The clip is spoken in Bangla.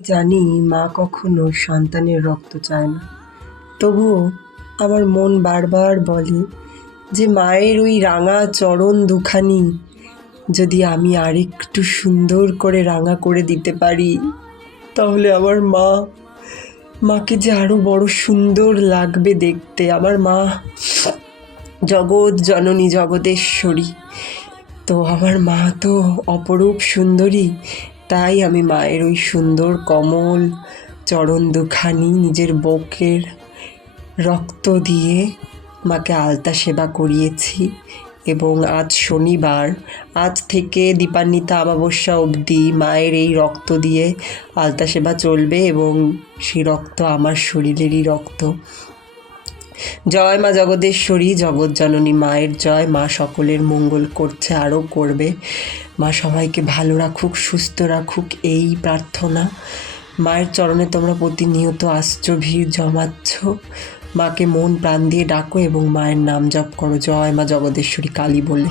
জানি মা কখনো সন্তানের রক্ত চায় না, তবুও আমার মন বারবার বলে যে মায়ের ওই রাঙা চরণ দুখানি যদি আমি আরেকটু সুন্দর করে রাঙা করে দিতে পারি, তাহলে আমার মাকে যে আরো বড় সুন্দর লাগবে দেখতে। আমার মা জগৎ জননী, জগতেশ্বরী। তো আমার মা তো অপরূপ সুন্দরী, তাই আমি মায়ের ওই সুন্দর কমল চরণ দুখানি নিজের বুকের রক্ত দিয়ে মাকে আলতা সেবা করিয়েছি। এবং আজ শনিবার, আজ থেকে দীপান্বিতা অমাবস্যা অবধি মায়ের এই রক্ত দিয়ে আলতা সেবা চলবে এবং সেই রক্ত আমার শরীরেরই রক্ত। জয় মা জগতেশ্বরী, জগৎ জননী মায়ের জয়। মা সকলের মঙ্গল করছে, আরও করবে। মা সবাইকে ভালো রাখুক, সুস্থ রাখুক, এই প্রার্থনা। মায়ের চরণে তোমরা প্রতিনিয়ত আসছো, ভিড় জমাচ্ছ। মাকে মন প্রাণ দিয়ে ডাকো এবং মায়ের নাম জপ করো, জয় মা জগতেশ্বরী কালী বলে।